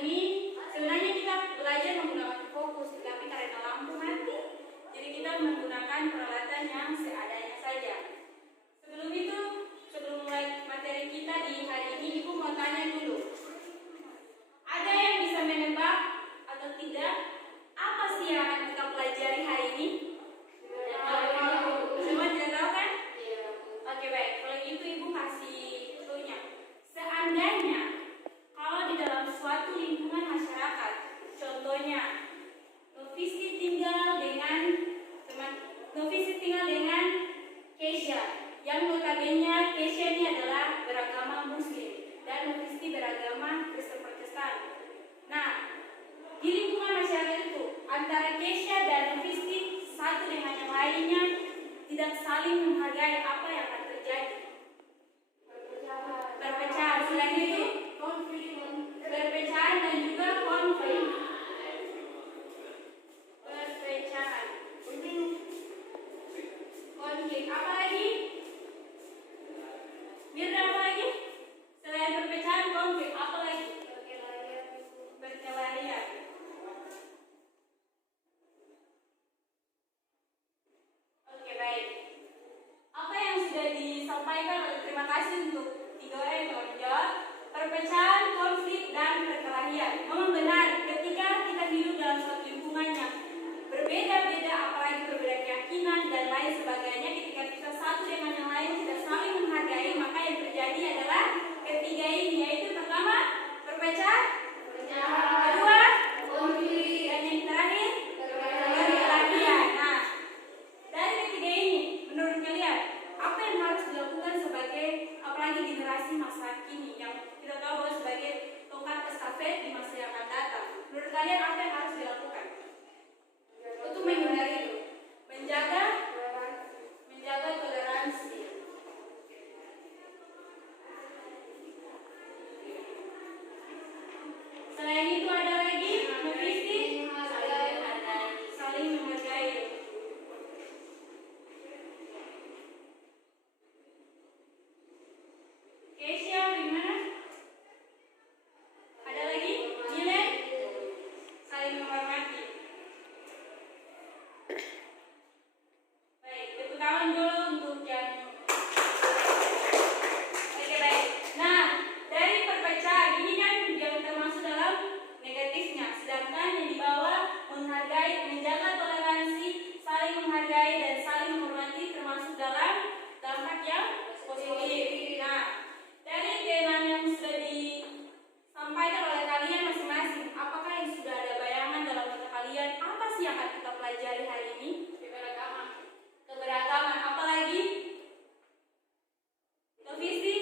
ini sebenarnya kita belajar menggunakan fokus, tetapi karena lampu mati, jadi kita menggunakan peralatan yang seadanya saja. Sebelum mulai materi kita di hari ini, Ibu mau tanya dulu. Ada yang bisa menebak atau tidak? Apa sih yang akan kita pelajari hari ini? Semua tidak tahu kan? Oke, baik. Kalau gitu Ibu kasih clue-nya. Seandainya kalau di dalam suatu lingkungan masyarakat, contohnya Novisi tinggal dengan Keisha, yang notabene Keisha ini adalah beragama Muslim dan Novisi beragama Kristen Protestan. Nah, di lingkungan masyarakat itu antara Keisha dan Novisi satu dengan yang lainnya tidak saling menghargai, apa yang akan terjadi? Perpecahan. Selain itu perpecahan dan juga konflik. Perpecahan, konflik. Apa lagi? Mirna, apa lagi? Selain perpecahan, konflik, apa lagi? Perkelahian. Oke, baik. Apa yang sudah disampaikan? Terima kasih untuk 3 orang yang telah menjawab. Perpecahan, konflik, dan perkelahian. Memang benar, ketika kita hidup dalam suatu lingkungan yang berbeda-beda, apalagi berbeda keyakinan dan lain sebagainya, ketika kita satu dengan yang lain tidak saling menghargai, maka yang terjadi adalah ketiga ini, yaitu pertama, perpecahan, kedua, konflik, dan yang terakhir, perkelahian. Nah, dari ketiga ini, menurut kalian, apa yang harus dilakukan sebagai, apalagi generasi masa kini yang kita tahu bahwa sebagai tongkat estafet di masa yang akan datang? Menurut kalian apa yang harus dilakukan untuk menghindari itu? Menjaga toleransi. Selain itu ada lagi Novisi saling menghargai. Keisha, gimana? Ada lagi? Jile? Saling menghormati. Baik, tepuk tangan dulu untuk yang. Oke, baik. Nah, dari perpecahan ini kan yang termasuk dalam negatifnya, sedangkan yang di bawah menghargai, menjaga toleransi, saling menghargai dan saling menghormati termasuk dalam dampak yang positif. Nah, dari keenam yang sudah disampaikan oleh kalian masing-masing, apakah yang sudah ada bayangan dalam otak kalian apa sih yang akan kita pelajari hari ini? Keberagaman. Apalagi Novisi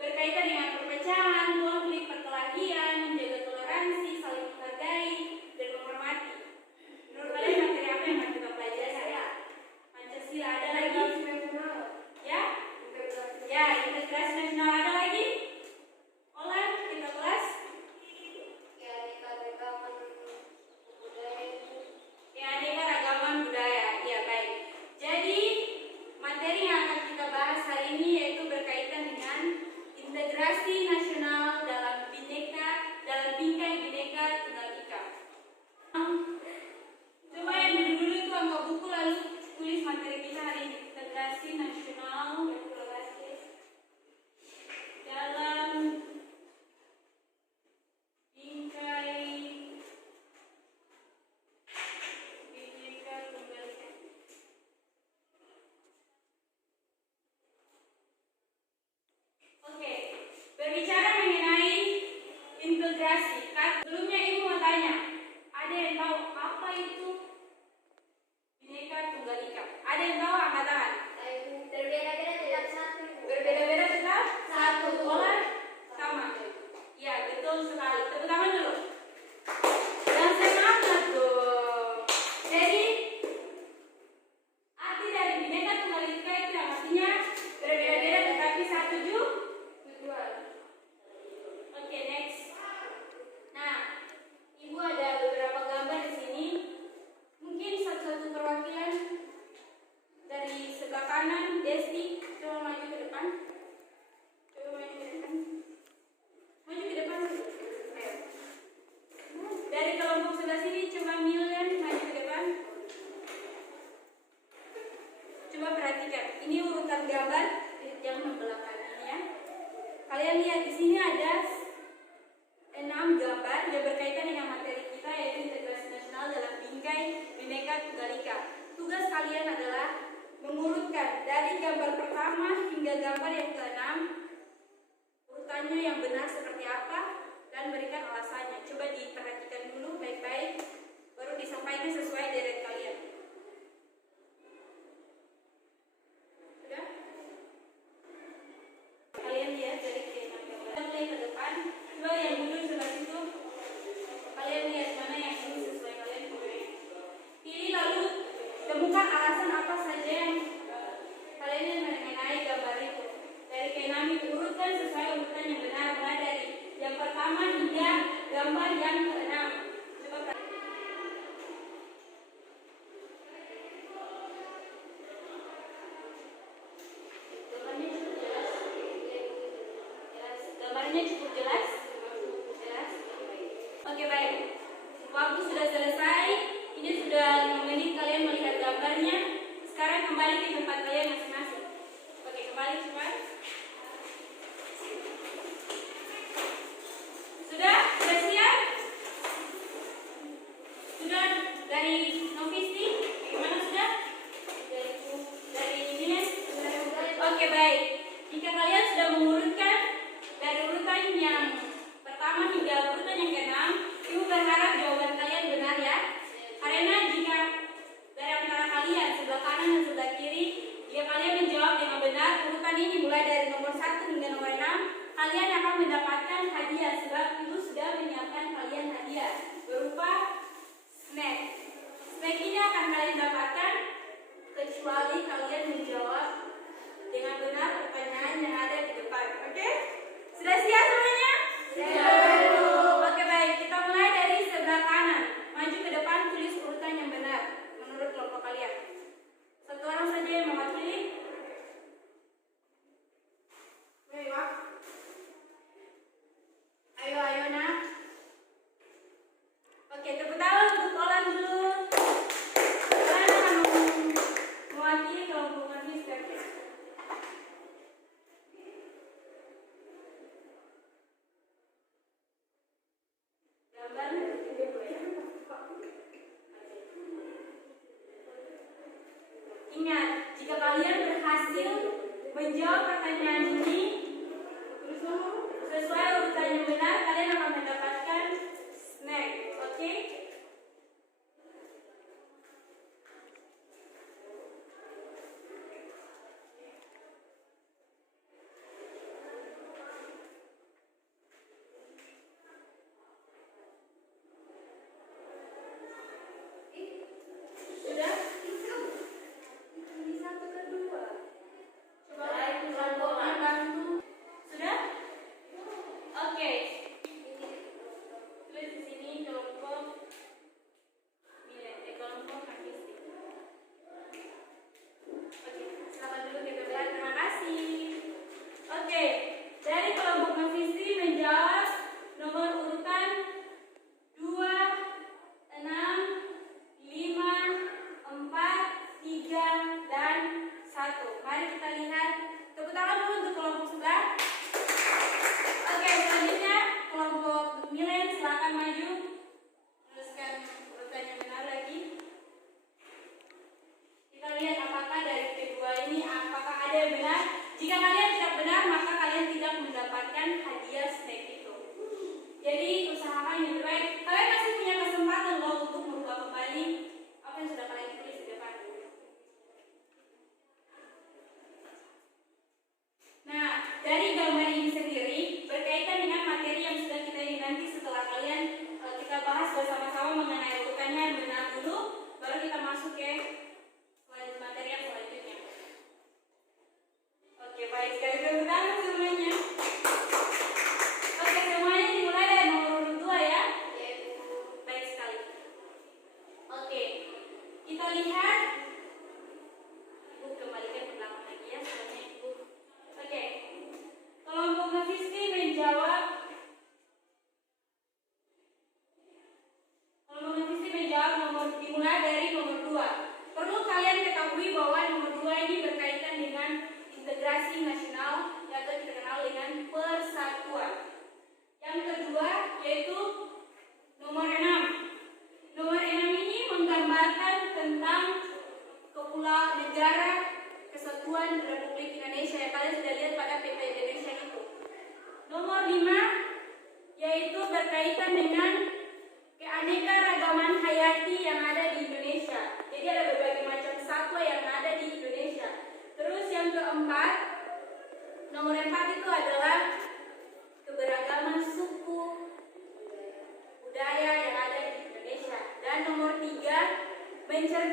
berkaitan dengan perpecahan, konflik, perkelahian, menjaga toleransi, saling menghargai dan menghormati. Menurut kalian materi apa yang akan kita pelajari? Pancasila. Ada lagi? Ya? Ya, integrasi nasional. Ada lagi? Olan, kita kelas? Keanekaragaman budaya. Ya, baik. Jadi, materi yang akan kita bahas hari ini yaitu berkaitan dengan integrasi nasional dalam bingkai Bhinneka Tunggal Ika. Coba yang dulu-dulu itu angkat buku lalu tulis materi kita hari ini. Integrasi nasional dalam bingkai Bhinneka Tunggal Ika. Oke, berbicara mengenai integrasi. Sebelumnya Ibu mau tanya, ada yang tahu apa itu Bhinneka Tunggal Ika? Ada yang tahu? Angkat tangan. Berbeda-beda tetap satu. Berbeda-beda tetap satu. Olah sama. Ya, betul sekali. Tepuk tangan dulu. Dan semangat dong. Jadi, arti dari Bhinneka Tunggal Ika itu yang artinya berbeda-beda tetapi satu tujuan. Oke, next. Nah, Ibu ada beberapa gambar di sini. sebelah sini coba Milian maju ke depan. Coba perhatikan, ini urutan gambar yang membelakang ini ya. Kalian lihat di sini ada 6 gambar yang berkaitan dengan materi kita, yaitu integrasi nasional dalam bingkai Bhinneka Tunggal Ika. Tugas kalian adalah mengurutkan dari gambar pertama hingga gambar yang ke-6, urutannya yang benar seperti apa, dan berikan alasannya. Coba diperhatikan dulu baik-baik, baru disampaikan sesuai deret kalian. Sudah? Kalian lihat dari skema gambar. Kita mulai ke depan. Coba yang dulu sebelah situ. Kalian lihat mana yang ini sesuai kalian boleh. Pilih lalu temukan alasan apa saja yang kalian ingin mengenai gambar itu. Dari ke-6 itu urutkan sesuai urutan yang benar, mulai dari yang pertama hingga gambar yang ke-6. Coba gambarnya cukup jelas? Jelas? Oke, baik. Waktu sudah selesai. Ini sudah 5 menit kalian melihat gambarnya. Sekarang kembali ke tempat kalian masing-masing. Oke, kembali cepat. Sudah? Sudah siap? Sudah dari Novisti? Bagaimana sudah? Dari Milen? Oke, baik. Jika kalian sudah mengurutkan dari urutan yang pertama hingga urutan yang ke-6, Ibu berharap jawaban kalian benar ya. Karena jika dari antara kalian sebelah kanan dan sebelah kiri, jika kalian menjawab dengan benar urutan ini mulai dari nomor 1 hingga nomor 6, kalian akan mendapatkan hadiah sebab Ibu sudah menyiapkan kalian hadiah berupa snack. Snack ini akan kalian dapatkan kecuali kalian menjawab dengan benar pertanyaan yang ada di depan. Oke? Sudah siap semuanya? Oke, baik. Kita mulai dari sebelah kanan. Maju ke depan, tulis urutan yang benar menurut kelompok kalian. Satu orang saja yang mewakili. Ayo, nak. Oke, tepuk tangan untuk Olan dulu. Olan akan mewakili kelompok Mister. Ingat, jika kalian berhasil menjawab pertanyaan ini sesuai urutan yang benar, kalian akan mendapatkan snack. Oke? Sudah? Ini satu kedua. Coba bantu. Sudah?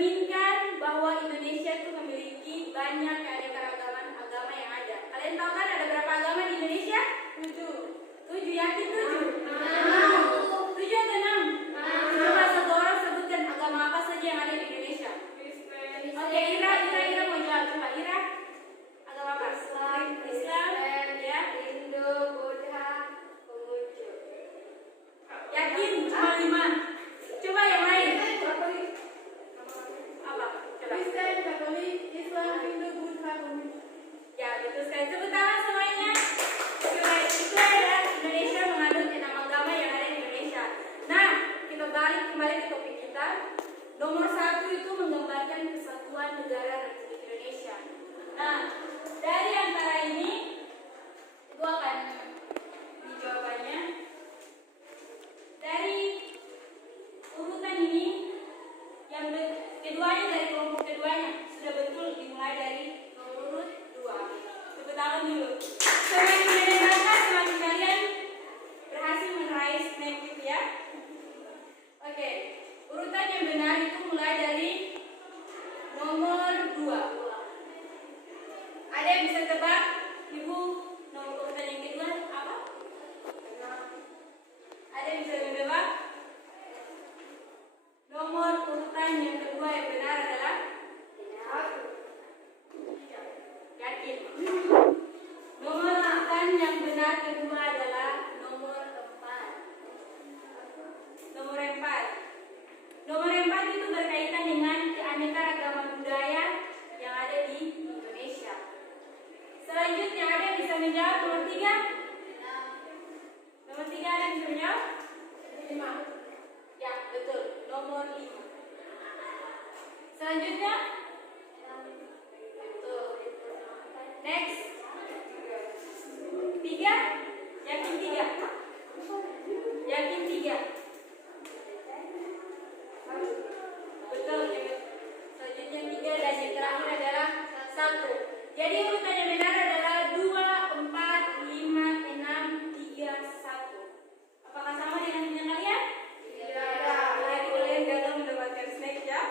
mencerminkan bahwa Indonesia itu memiliki banyak keanekaragaman agama yang ada. Kalian tahu kan ada berapa agama di Indonesia? 7. Yakin 7? 7 atau 6? Coba satu orang sebutkan agama apa saja yang ada di Indonesia. Oke, Ira mau jawab. Coba Ira, agama apa? Islam, ya. Hindu, Buddha, Konghucu. Yakin cuma 5. Coba yang lain. Apa? Coba. Kristen, Katolik, Islam, Hindu, Buddha, Konghucu. Ya, betul sekali. Tepuk tangan semuanya. Oke, itu adalah Indonesia mengandung 6 agama yang ada di Indonesia. Nah, kita balik kembali ke topik kita. Nomor 1 itu menggambarkan kesatuan negara Republik Indonesia. Nah, dari antara ini itu akan dijawabannya dari urutan ini yang keduanya dari kelompok keduanya sudah betul dimulai dari nomor urut 2. Tepuk tangan dulu. Semakin menyenangkan semakin kalian berhasil meraih snack gitu ya. Oke, urutan yang benar itu mulai dari nomor 2. Ada yang bisa tebak, Ibu, nomor urutan yang kedua apa? Ada yang bisa menebak? Nomor urutan yang kedua yang benar adalah? Yakin? Nomor urutan yang benar kedua adalah nomor 4. Nomor 4. Nomor 4 itu berkaitan dengan keanekaragaman budaya yang ada di Indonesia. Selanjutnya ada yang bisa menjawab nomor 3? Nomor 3 ada yang bisa menjawab? 5. Ya, betul. Nomor 5. Selanjutnya? Betul. Next. 3? Yakin 3? Yakin 3? Betul. Selanjutnya 3 dan yang terakhir adalah 1. Jadi urutan yang benar adalah 2, 4, 5, 6, 3, 1. Apakah sama dengan punya kalian? Tidak. Berarti kalian gagal mendapatkan snack ya.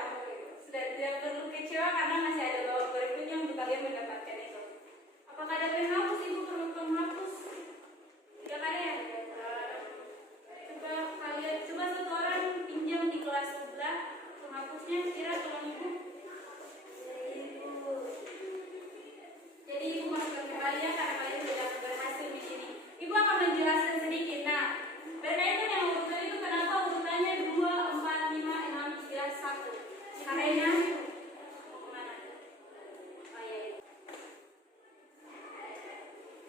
Sudah tidak perlu kecewa karena masih ada babak berikutnya untuk kalian mendapatkan itu. Apakah ada penghapus? Ibu perlu penghapus? Tidak kalian? Coba satu orang pinjam di kelas sebelah penghapusnya. Kira tolong ibu. Jadi ibu masukkan kembali ya karena kalian sudah berhasil di sini. Ibu akan menjelaskan sedikit. Nah, berkaitan yang urutan itu kenapa urutannya 2, 4, 5, 6, 3, 1. Caranya mau kemana? Oh iya.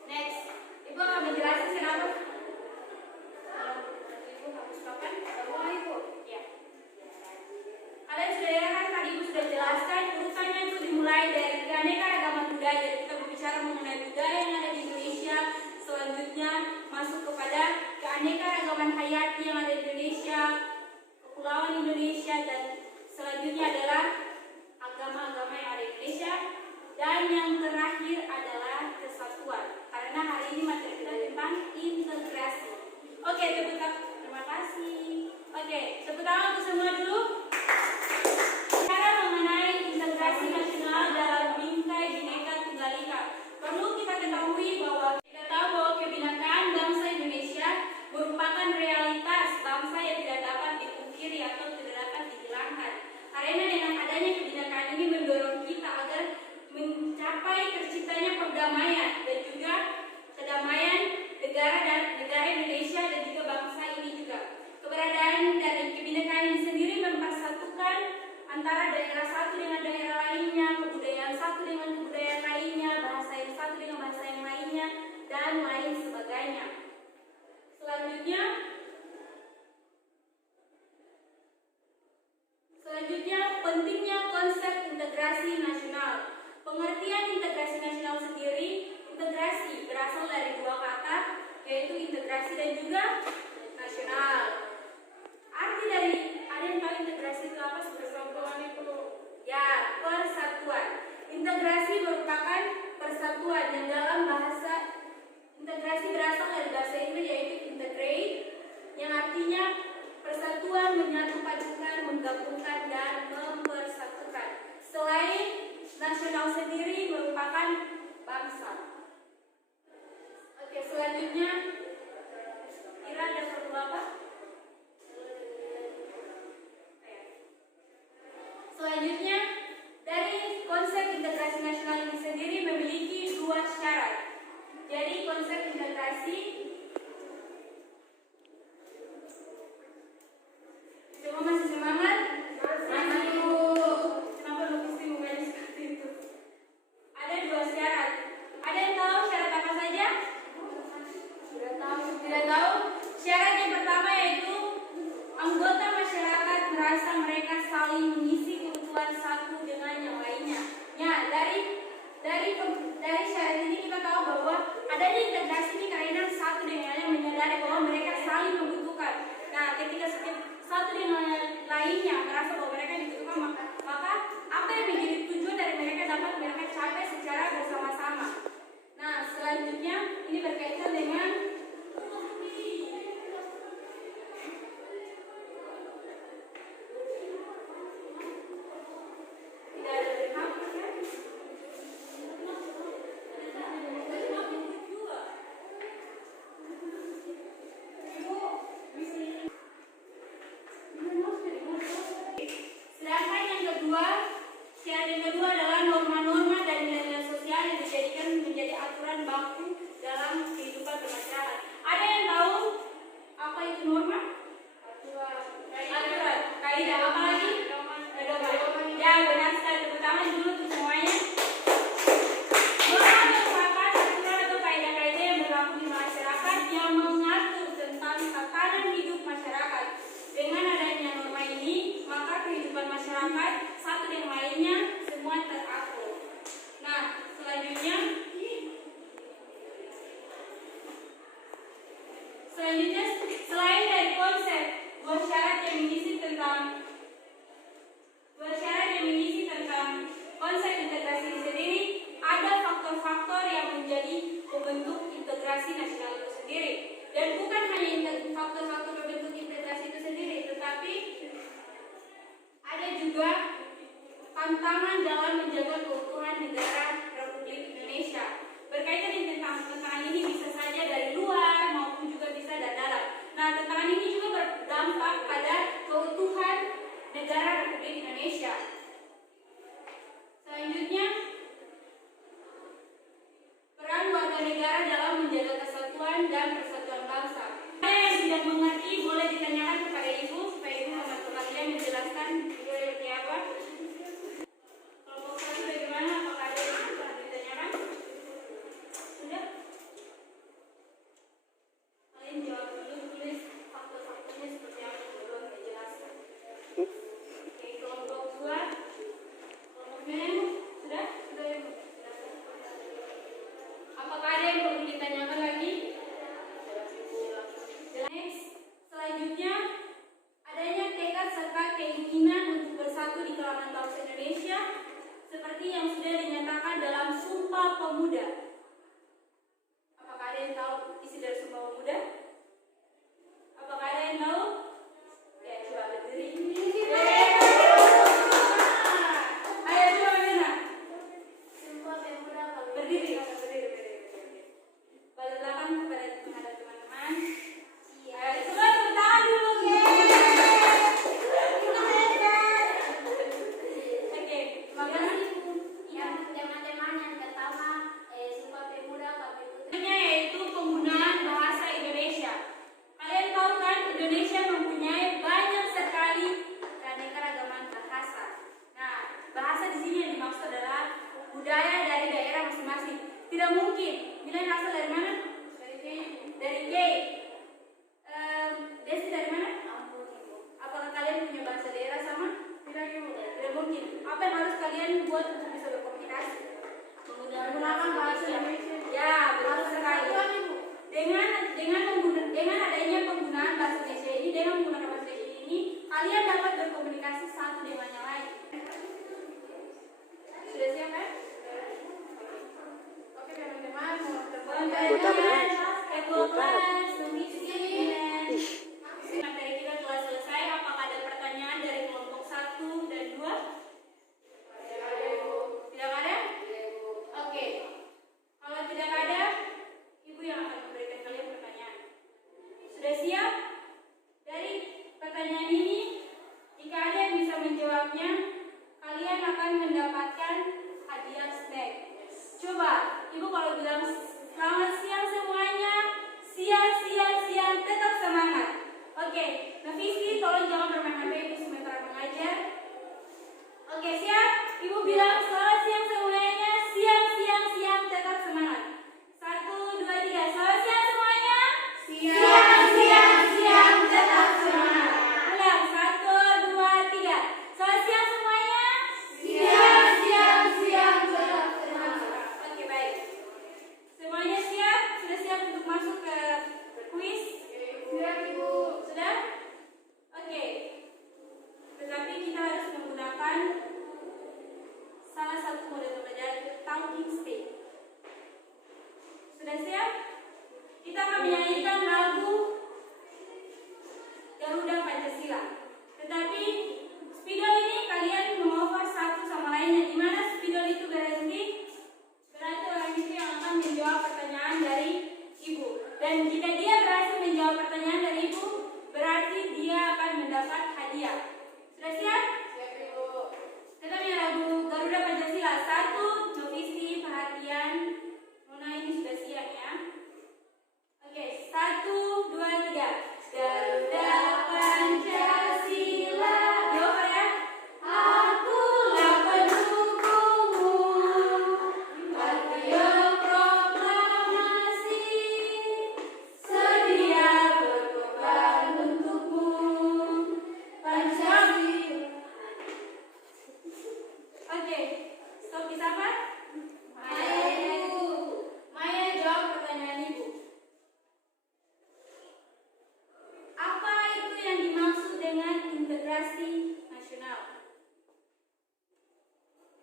Next, ibu akan menjelaskan kenapa. Ibu hapus papan. Ibu. Ya. Kalian sudah lihat kan tadi ibu sudah jelaskan urutannya itu dimulai dari keanekaragaman budaya. Kita berbicara mengenai budaya yang ada di Indonesia. Selanjutnya masuk kepada keanekaragaman hayati yang ada di Indonesia, kepulauan Indonesia, dan selanjutnya adalah agama-agama yang ada di Indonesia, dan yang terakhir adalah kesatuan. Karena hari ini materi kita tentang integrasi. Oke, tepuk tangan. Terima kasih. Oke, tepuk tangan untuk semua dulu. Bicara mengenai integrasi nasional dalam bingkai Bhinneka Tunggal Ika. Perlu kita ketahui bahwa kebinekaan bangsa Indonesia merupakan realitas bangsa yang tidak dapat dipungkiri atau tidak dapat dihilangkan. Karena dengan adanya kebinekaan ini mendorong kita agar mencapai terciptanya perdamaian dan juga kedamaian negara Indonesia dan juga bangsa ini juga. Keberadaan dari kebinekaan ini sendiri mempersatukan antara daerah satu dengan daerah lainnya, kebudayaan satu dengan kebudayaan lainnya, bahasa yang satu dengan bahasa yang lainnya, dan lain sebagainya. Selanjutnya, pentingnya konsep integrasi nasional. Pengertian integrasi nasional sendiri, integrasi berasal dari dua kata, yaitu integrasi dan juga nasional. Arti dari, ada yang tahu integrasi itu apa? Persatuan itu. Ya, persatuan. Integrasi merupakan persatuan yang dalam bahasa integrasi berasal dari bahasa Inggris yaitu integrate, yang artinya persatuan, menyatu padukan, menggabungkan dan mempersatukan. nasional sendiri merupakan bangsa. Oke, selanjutnya Ira ada formula apa? Selanjutnya, dari konsep integrasi nasional ini sendiri memiliki dua syarat. Jadi konsep integrasi, coba masih semangat? Masih. Kenapa lukis mukanya seperti itu? Ada dua syarat. Ada yang tahu syarat apa saja? Tidak tahu. Tidak tahu. Syarat yang pertama yaitu anggota masyarakat merasa mereka saling mengisi kebutuhan satu dengan yang lainnya. Ya, dari syarat ini kita tahu bahwa adanya integrasi ini karena satu dengan yang lain menyadari bahwa mereka saling membutuhkan. Nah, ketika satu dengan lainnya merasa bahwa mereka dibutuhkan, maka apa yang menjadi tujuan dari mereka dapat mereka capai secara bersama-sama. Nah, selanjutnya ini berkaitan dengan syarat yang kedua adalah norma-norma dan nilai-nilai sosial yang dijadikan menjadi aturan baku dalam kehidupan bermasyarakat. Ada yang tahu apa itu norma? Aturan, kaidah, apa lagi? Pedoman. Ya, benar sekali. Tepuk tangan dulu untuk semuanya. Norma merupakan aturan atau kaidah-kaidah yang berlaku di masyarakat yang mengatur tentang tatanan hidup masyarakat. Dengan adanya norma ini, maka kehidupan masyarakat satu dengan lainnya semua teratur. Nah, selanjutnya selain dari konsep dua syarat yang mengisi tentang konsep integrasi ini sendiri, ada faktor-faktor yang menjadi pembentuk integrasi nasional itu sendiri. Dan bukan hanya faktor-faktor pembentuk integrasi itu sendiri, tetapi ada juga tantangan dalam menjaga keutuhan negara Republik Indonesia. Berkaitan dengan tantangan ini bisa saja dari luar maupun juga bisa dari dalam. Nah, tantangan ini juga berdampak pada keutuhan negara Republik Indonesia. Selanjutnya, peran warga negara dalam menjaga kesatuan dan persatuan bangsa. Ada yang tidak mengerti boleh ditanyakan kepada Ibu supaya Ibu membantu kalian menjelaskan seperti apa. Kelompok satu bagaimana? Apakah ada yang bisa ditanyakan? Sudah? Kalian jawab dulu, tulis faktor-faktornya seperti apa dulu saya jelaskan. Oke, kelompok dua, kelompoknya sudah? Sudah ya, Bu? Apakah ada yang perlu ditanyakan lagi? Next, selanjutnya adanya tekad serta keinginan untuk bersatu di kalangan bangsa Indonesia seperti yang sudah dinyatakan dalam Sumpah Pemuda. Apakah ada yang tahu isi dari Sumpah Pemuda? Apakah ada yang tahu? Ya, coba berdiri. Ayo coba mana? Sumpah Pemuda Berdiri. Balik belakang kepada menghadap teman-teman. Ayo, coba tepuk tangan dulu, Oke, bagaimana? yang tema-tema yang pertama Sumpah Pemuda KPUT Yaitu penggunaan bahasa Indonesia. Kalian tahu kan Indonesia mempunyai banyak sekali keanekaragaman bahasa. Nah, bahasa di sini yang dimaksud adalah budaya dari daerah masing-masing. Tidak mungkin. Milen asal dari mana? Dari K. Desi dari mana? Apakah kalian punya bahasa daerah sama? Tidak mungkin. Apa yang harus kalian buat untuk bisa berkomunikasi? Menggunakan bahasa Indonesia. Ya, betul sekali. Dengan adanya penggunaan bahasa Indonesia ini, dengan menggunakan bahasa Indonesia ini, kalian dapat berkomunikasi satu dengan yang lain. Sudah siap kan? Oke teman-teman, kelas materi kita telah selesai. Apakah ada pertanyaan dari kelompok 1 dan 2? Tidak Dan jika dia berhasil menjawab pertanyaan dari Ibu, berarti dia akan mendapat hadiah. Sudah siap? Siap, Ibu. Kita punya lagu Garuda Pancasila. 1, Novisi, perhatian. Nona ini sudah siap ya. Oke, 1, 2, 3. Garuda Pancasila. Jawab ya. Akulah pendukungmu. Patriot proklamasi. Sedia berkorban untukmu. Pancasila. Oke, stop di siapa? Maya, Ibu. Maya jawab pertanyaan Ibu. Apa itu yang dimaksud dengan integrasi nasional?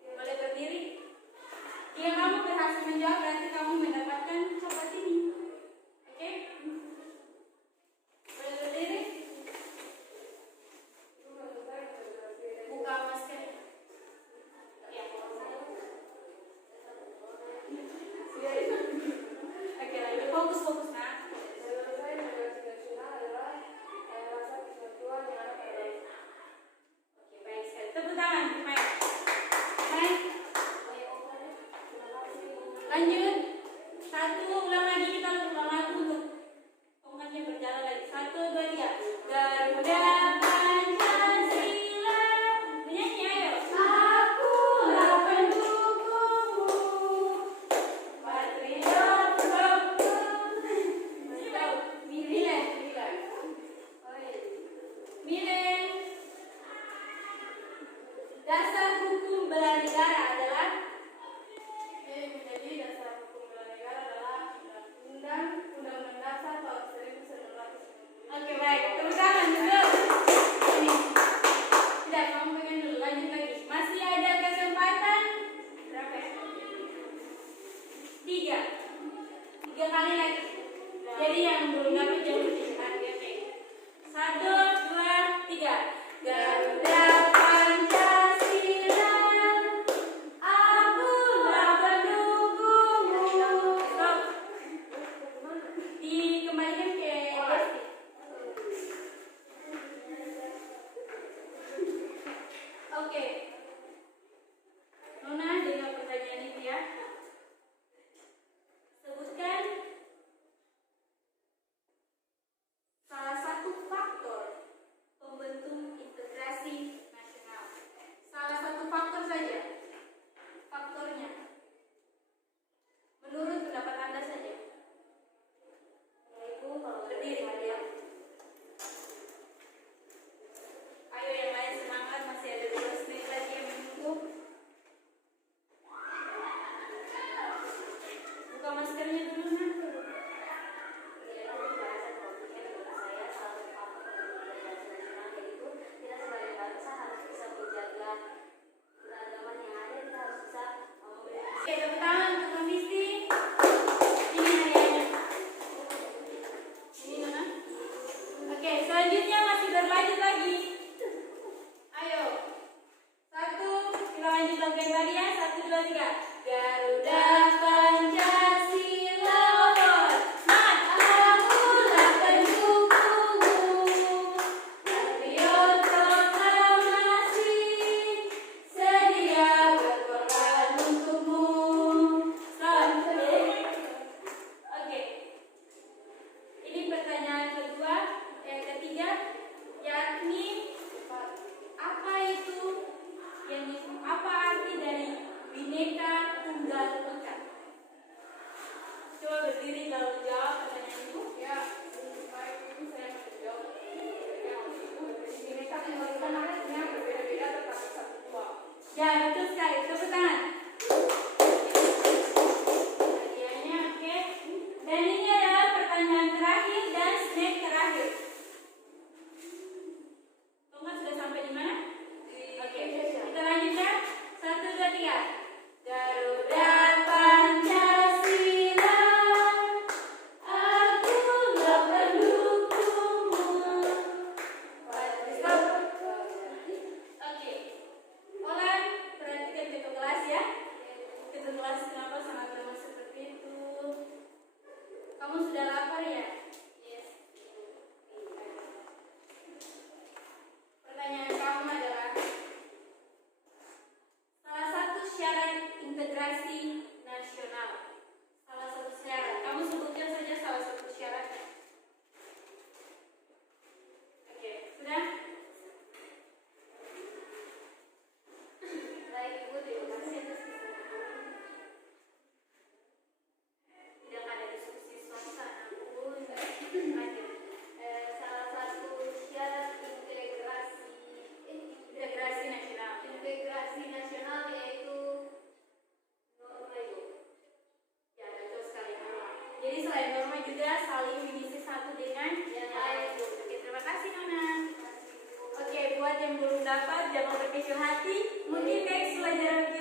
Boleh berdiri? Jika kamu berhasil menjawab, berarti kamu mendapatkan coklat ini. Oke? Boleh berdiri? Buka masker. Ya. Oke, lagi fokus nak. Oke, baik sekali. Tepuk tangan untuk Maya. Baik. Lanjut. 1, ulang lagi, kita ulang lagi untuk tongkatnya berjalan lagi. 1, 2, 3. Garuda Pancasila. Menyanyi ayo. Akulah pendukungmu. Patriot proklamasi. Milen. Milen. Dasar hukum bela negara adalah menjadi dasar hukum bela negara adalah Undang-Undang Dasar tahun 1945. Oke, baik. Tepuk tangan dulu. Ini. Tidak, kamu pengen dulu. Lanjut lagi. Masih ada kesempatan berapa ya? 3. 3 kali lagi. Jadi yang belum dapat jangan berhenti. Oke. 1, 2, 3. Garuda Pancasila. Akulah pendukungmu. Stop. Dikembalikan ke Desti. Oke. Nona dengar pertanyaan ini ya. Sebutkan salah satu faktor pembentuk integrasi berarti mungkin teks pelajaran